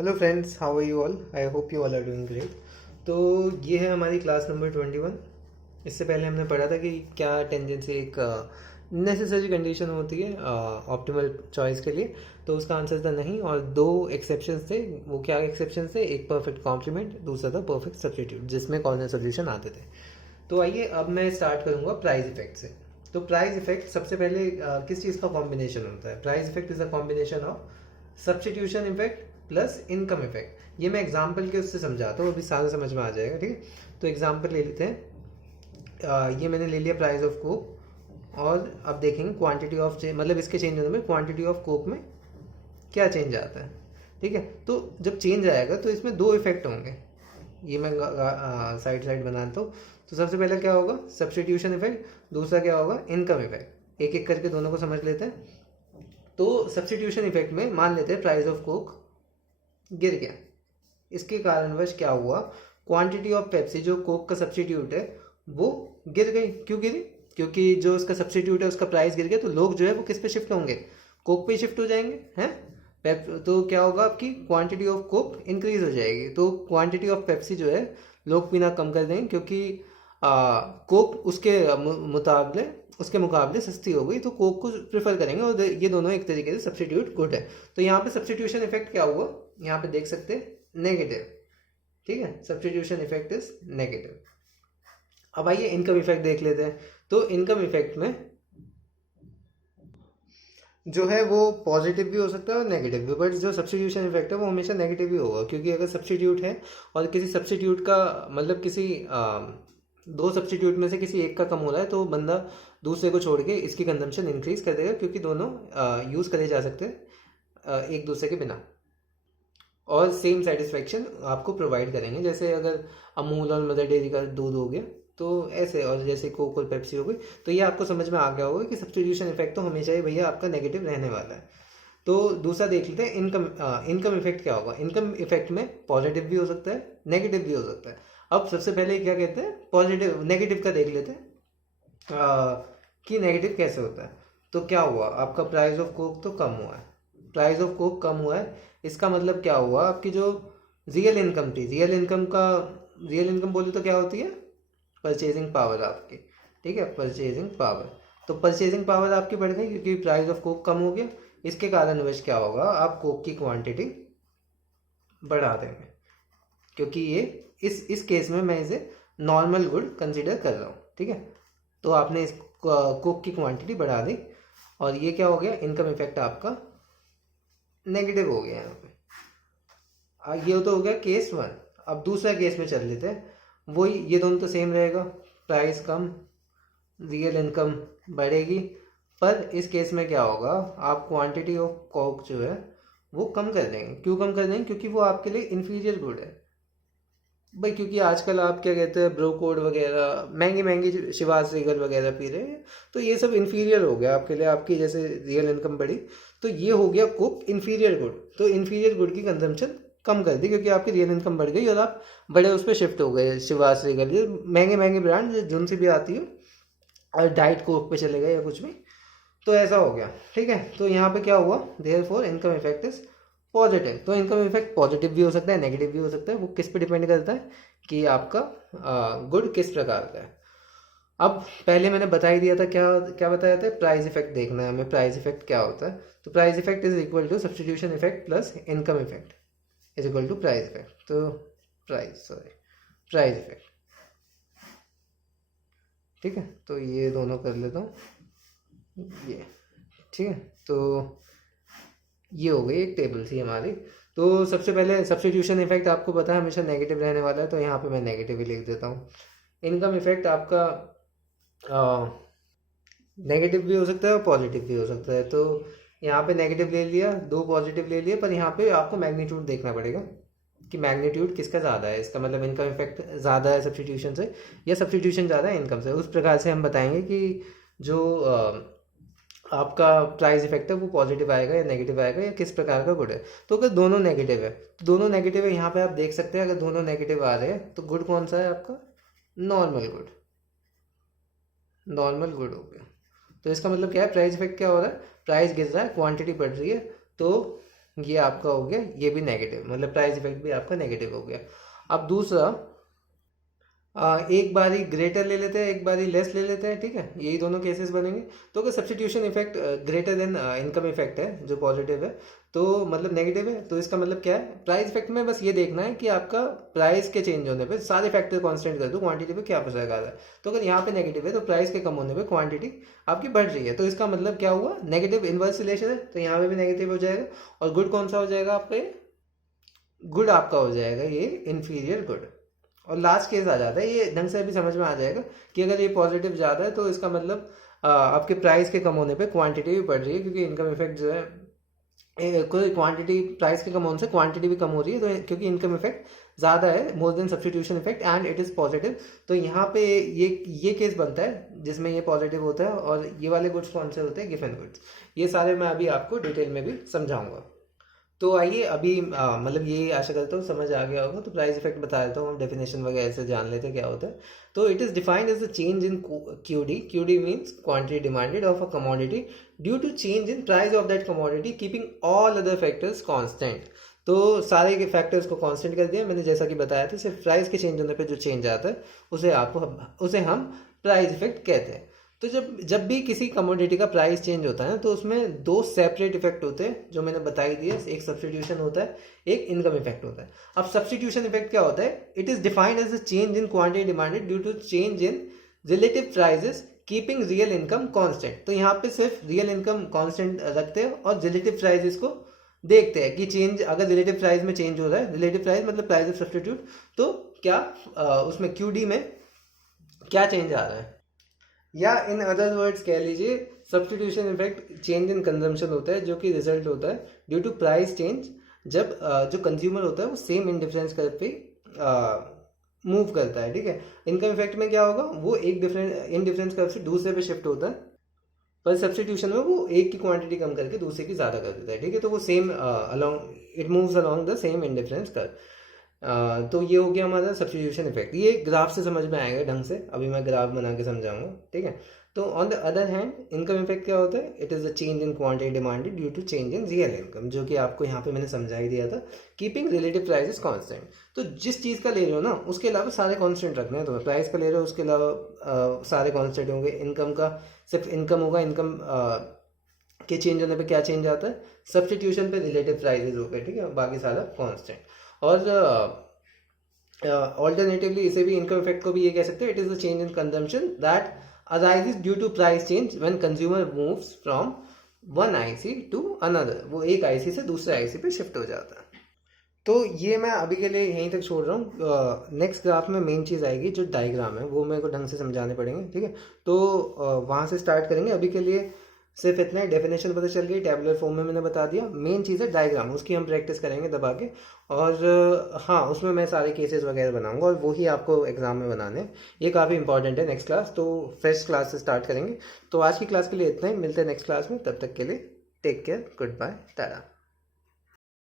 Hello friends, how are you all? I hope you all are doing great. तो ये है हमारी class number 21। इससे पहले हमने पढ़ा था कि क्या टेंजेंसी एक नेसेसरी कंडीशन होती है ऑप्टिमल चॉइस के लिए। तो उसका आंसर था नहीं, और दो एक्सेप्शंस थे। वो क्या एक्सेप्शंस थे? एक परफेक्ट कॉम्प्लीमेंट, दूसरा था परफेक्ट सब्स्टिट्यूट, जिसमें कॉर्नर सोल्यूशन आते थे। तो आइए अब मैं स्टार्ट करूंगा प्राइस इफेक्ट से। तो प्राइस इफेक्ट सबसे पहले किस चीज़ का कॉम्बिनेशन होता है? Price effect is a combination of substitution effect plus income effect. ये मैं एग्जांपल के उससे समझाता हूँ, अभी सारा समझ में आ जाएगा। ठीक है, तो एग्जांपल ले लेते हैं। ये मैंने ले लिया प्राइस ऑफ कोक, और अब देखेंगे क्वांटिटी ऑफ मतलब इसके चेंज होने में क्वांटिटी ऑफ कोक में क्या चेंज आता है। ठीक है, तो जब चेंज आएगा तो इसमें दो इफेक्ट होंगे। ये मैं साइड साइड बनाता हूँ। तो सबसे पहले क्या होगा? Substitution effect. दूसरा क्या होगा? Income effect. एक एक करके दोनों को समझ लेते हैं। तो सब्स्टिट्यूशन इफेक्ट में मान लेते हैं प्राइस ऑफ कोक गिर गया। इसके कारणवश क्या हुआ? क्वांटिटी ऑफ पेप्सी, जो कोक का सब्स्टिट्यूट है, वो गिर गई। क्यों गिरी? क्योंकि जो उसका सब्स्टिट्यूट है उसका प्राइस गिर गया, तो लोग जो है वो किस पे शिफ्ट होंगे? कोक पे शिफ्ट हो जाएंगे हैं। पेप तो क्या होगा? आपकी क्वांटिटी ऑफ कोक इंक्रीज हो जाएगी, तो क्वांटिटी ऑफ पेप्सी जो है लोग पीना कम कर देंगे, क्योंकि कोक उसके मुकाबले सस्ती हो गई, तो कोक को प्रेफर करेंगे, और ये दोनों एक तरीके से सब्स्टिट्यूट गुड है। तो यहाँ पे सब्स्टिट्यूशन इफेक्ट क्या हुआ? यहाँ पे देख सकते हैं नेगेटिव। ठीक है, सब्स्टिट्यूशन इफेक्ट इज नेगेटिव। अब आइए इनकम इफेक्ट देख लेते हैं। तो इनकम इफेक्ट में जो है वो पॉजिटिव भी हो सकता है और नेगेटिव भी, बट जो सब्स्टिट्यूशन इफेक्ट है वो हमेशा नेगेटिव ही होगा, क्योंकि अगर सब्स्टिट्यूट है और किसी सब्स्टिट्यूट का मतलब किसी दो सब्स्टिट्यूट में से किसी एक का कम हो रहा है, तो बंदा दूसरे को छोड़ के इसकी कंजम्पशन इंक्रीज कर देगा, क्योंकि दोनों यूज़ करे जा सकते हैं एक दूसरे के बिना, और सेम सेटिस्फेक्शन आपको प्रोवाइड करेंगे। जैसे अगर अमूल और मदर डेयरी का दूध हो गया, तो ऐसे, और जैसे कोक और पेप्सी हो गई। तो ये आपको समझ में आ गया होगा कि सब्स्टिट्यूशन इफेक्ट तो हमेशा ही भैया आपका नेगेटिव रहने वाला है। तो दूसरा देख लेते हैं इनकम इफेक्ट क्या होगा। इनकम इफेक्ट में पॉजिटिव भी हो सकता है, नेगेटिव भी हो सकता है। अब सबसे पहले क्या कहते हैं, पॉजिटिव नेगेटिव का देख लेते हैं कि नेगेटिव कैसे होता है। तो क्या हुआ? आपका प्राइस ऑफ कोक तो कम हुआ है। प्राइस ऑफ कोक कम हुआ है, इसका मतलब क्या हुआ? आपकी जो रियल इनकम थी, रियल इनकम बोले तो क्या होती है? परचेजिंग पावर आपकी। ठीक है, परचेजिंग पावर। तो परचेजिंग पावर आपकी बढ़ गई, क्योंकि प्राइस ऑफ कोक कम हो गया। इसके कारणवश क्या होगा? आप कोक की क्वांटिटी बढ़ा देंगे, क्योंकि ये इस केस में मैं इसे नॉर्मल गुड कंसीडर कर रहा हूँ। ठीक है, तो आपने इस कोक की क्वांटिटी बढ़ा दी, और ये क्या हो गया? इनकम इफेक्ट आपका नेगेटिव हो गया यहाँ पे। ये तो हो गया केस वन। अब दूसरा केस में चल लेते हैं। वही, ये दोनों तो सेम रहेगा, प्राइस कम, रियल इनकम बढ़ेगी। पर इस केस में क्या होगा? आप क्वांटिटी ऑफ कोक जो है वो कम कर देंगे। क्यों कम कर देंगे? क्योंकि वो आपके लिए इन्फीरियर गुड है भाई। क्योंकि आजकल आप क्या कहते हैं, ब्रो कोड वगैरह महंगी महंगी शिवाज रीगल वगैरह पी रहे हैं, तो ये सब इन्फीरियर हो गया आपके लिए। आपकी जैसे रियल इनकम बढ़ी, तो ये हो गया कोक इन्फीरियर गुड। तो इन्फीरियर गुड की कंजम्पशन कम कर दी, क्योंकि आपकी रियल इनकम बढ़ गई और आप बड़े उस पर शिफ्ट हो गए। शिवाज रीगल, ये महंगे महंगे ब्रांड जिनसे भी आती है, और डाइट कोक पे चले गए या कुछ भी, तो ऐसा हो गया। ठीक है, तो यहाँ पे क्या हुआ? Therefore income effect is positive. तो इनकम इफेक्ट पॉजिटिव भी हो सकता है, नेगेटिव भी हो सकता है। वो किस पे डिपेंड करता है कि आपका गुड किस प्रकार का है। अब पहले मैंने बता ही दिया था, क्या क्या बताया था? प्राइस इफेक्ट देखना है हमें। प्राइस इफेक्ट क्या होता है? तो price effect is equal to substitution effect plus income effect is equal to price effect. तो प्राइस इफेक्ट। ठीक है, तो ये दोनों कर लेता हूँ ये। ठीक है, तो ये हो गई एक टेबल थी हमारी। तो सबसे पहले सब्स्टिट्यूशन इफेक्ट आपको पता है हमेशा नेगेटिव रहने वाला है, तो यहाँ पे मैं नेगेटिव ही लिख देता हूँ। इनकम इफेक्ट आपका नेगेटिव भी हो सकता है और पॉजिटिव भी हो सकता है। तो यहाँ पे नेगेटिव ले लिया, दो पॉजिटिव ले लिए, पर यहाँ पे आपको मैग्नीट्यूड देखना पड़ेगा कि मैग्नीट्यूड किसका ज़्यादा है। इसका मतलब इनकम इफेक्ट ज़्यादा है सब्स्टिट्यूशन से, या सब्स्टिट्यूशन ज़्यादा है इनकम से। उस प्रकार से हम बताएंगे कि जो आपका प्राइस इफेक्ट है वो पॉजिटिव आएगा या नेगेटिव आएगा, या किस प्रकार का गुड है। तो अगर दोनों नेगेटिव है, तो दोनों नेगेटिव है, यहाँ पे आप देख सकते हैं। अगर दोनों नेगेटिव आ रहे हैं तो गुड कौन सा है आपका? Normal good. नॉर्मल गुड हो गया। तो इसका मतलब क्या है? प्राइस इफेक्ट क्या हो रहा है? प्राइस गिर रहा है, क्वांटिटी बढ़ रही है, तो ये आपका हो गया, ये भी नेगेटिव, मतलब प्राइस इफेक्ट भी आपका नेगेटिव हो गया। अब दूसरा, एक बारी ग्रेटर ले लेते हैं, एक बारी लेस ले लेते हैं, ठीक है, यही दोनों केसेस बनेंगे। तो अगर substitution effect greater than income effect है जो पॉजिटिव है, तो मतलब नेगेटिव है, तो इसका मतलब क्या है, प्राइस इफेक्ट में बस ये देखना है कि आपका प्राइस के चेंज होने पे सारे फैक्टर कांस्टेंट कर दो, क्वांटिटी पे क्या असर आ रहा है। तो अगर यहाँ पे नेगेटिव है तो प्राइस के कम होने पे क्वांटिटी आपकी बढ़ रही है, तो इसका मतलब क्या हुआ, नेगेटिव इनवर्स रिलेशन है, तो यहाँ पे भी नेगेटिव हो जाएगा। और गुड कौन सा हो जाएगा आपका, ये गुड आपका हो जाएगा ये इन्फीरियर गुड। और लास्ट केस आ जाता है, ये ढंग से अभी समझ में आ जाएगा कि अगर ये पॉजिटिव ज़्यादा है तो इसका मतलब आपके प्राइस के कम होने पे क्वांटिटी भी बढ़ रही है, क्योंकि इनकम इफेक्ट जो है कोई क्वांटिटी, प्राइस के कम होने से क्वांटिटी भी कम हो रही है, तो क्योंकि इनकम इफेक्ट ज़्यादा है more than substitution effect and it is positive. तो यहाँ पे ये केस बनता है जिसमें ये पॉजिटिव होता है। और ये वाले गुड्स कौन से होते हैं, गिवन गुड्स। ये सारे मैं अभी आपको डिटेल में भी समझाऊंगा। तो आइए अभी मतलब ये आशा करता हूँ समझ आ गया होगा। तो प्राइस इफेक्ट बता देता हूँ, हम डेफिनेशन वगैरह से जान लेते हैं क्या होता है। तो it is defined as the change in QD. QD means quantity demanded of a commodity due to change in price of that commodity keeping all other factors constant. तो सारे के फैक्टर्स को कांस्टेंट कर दिया मैंने, जैसा कि बताया था। सिर्फ प्राइस के चेंज होने पे जो चेंज आता है उसे हम प्राइस इफेक्ट कहते हैं। तो जब भी किसी कमोडिटी का प्राइस चेंज होता है तो उसमें दो सेपरेट इफेक्ट होते हैं जो मैंने बताई दिए। एक सब्सटीट्यूशन होता है, एक इनकम इफेक्ट होता है। अब सब्सटीट्यूशन इफेक्ट क्या होता है, it is defined as a change in quantity demanded due to change in relative prices keeping real income constant. तो यहाँ पे सिर्फ रियल इनकम कांस्टेंट रखते हैं और रिलेटिव प्राइसेस को देखते हैं कि चेंज, अगर रिलेटिव प्राइस में चेंज हो रहा है, रिलेटिव प्राइस मतलब प्राइस ऑफ सब्सटीट्यूट, तो क्या उसमें क्यूडी में क्या चेंज आ रहा है। या इन अदर वर्ड्स कह लीजिए, substitution effect change in consumption होता है जो कि रिजल्ट होता है ड्यू टू प्राइस चेंज, जब जो कंज्यूमर होता है वो सेम इंडिफरेंस कर्व पे मूव करता है, ठीक है। इनकम इफेक्ट में क्या होगा, वो एक इंडिफरेंस कर्व से दूसरे पे शिफ्ट होता है, पर सब्सटीट्यूशन में वो एक की क्वांटिटी कम करके दूसरे की ज़्यादा कर देता है, ठीक है। तो वो same along, it moves along the same indifference curve. तो ये हो गया हमारा सब्सटीट्यूशन इफेक्ट। ये ग्राफ से समझ में आएगा ढंग से, अभी मैं ग्राफ बना के समझाऊंगा, ठीक है। तो on the other hand income effect क्या होता है, it is a change in quantity demanded due to change in real income, जो कि आपको यहाँ पे मैंने समझा ही दिया था, कीपिंग रिलेटिव प्राइसेस कांस्टेंट। तो जिस चीज़ का ले रहे हो ना उसके अलावा सारे कांस्टेंट रखने हैं। तो प्राइस का ले रहे हो उसके अलावा सारे कांस्टेंट होंगे। इनकम का सिर्फ इनकम होगा, इनकम के चेंज होने पे क्या चेंज आता है, सब्सटीट्यूशन पे रिलेटिव प्राइसेस हो गए, ठीक है, बाकी सारा कांस्टेंट। और ऑल्टरनेटिवली इसे भी, इनकम इफेक्ट को भी ये कह सकते हैं, it is the change in consumption that arises due to price change when consumer moves from one IC to another. वो एक आईसी से दूसरे आईसी पे शिफ्ट हो जाता है। तो ये मैं अभी के लिए यहीं तक छोड़ रहा हूँ। नेक्स्ट ग्राफ में मेन चीज़ आएगी, जो डायग्राम है वो मेरे को ढंग से समझाने पड़ेंगे, ठीक है। तो वहाँ से स्टार्ट करेंगे। अभी के लिए सिर्फ इतना ही, डेफिनेशन पता चल गई, टैबुलर फॉर्म में मैंने बता दिया। मेन चीज़ है डायग्राम, उसकी हम प्रैक्टिस करेंगे दबा के। और हाँ, उसमें मैं सारे केसेस वगैरह बनाऊंगा और वही आपको एग्जाम में बनाने हैं। ये काफ़ी इंपॉर्टेंट है नेक्स्ट क्लास। तो फर्स्ट क्लास से स्टार्ट करेंगे। तो आज की क्लास के लिए इतना ही, मिलते हैं नेक्स्ट क्लास में। तब तक के लिए take care, good bye, Tata.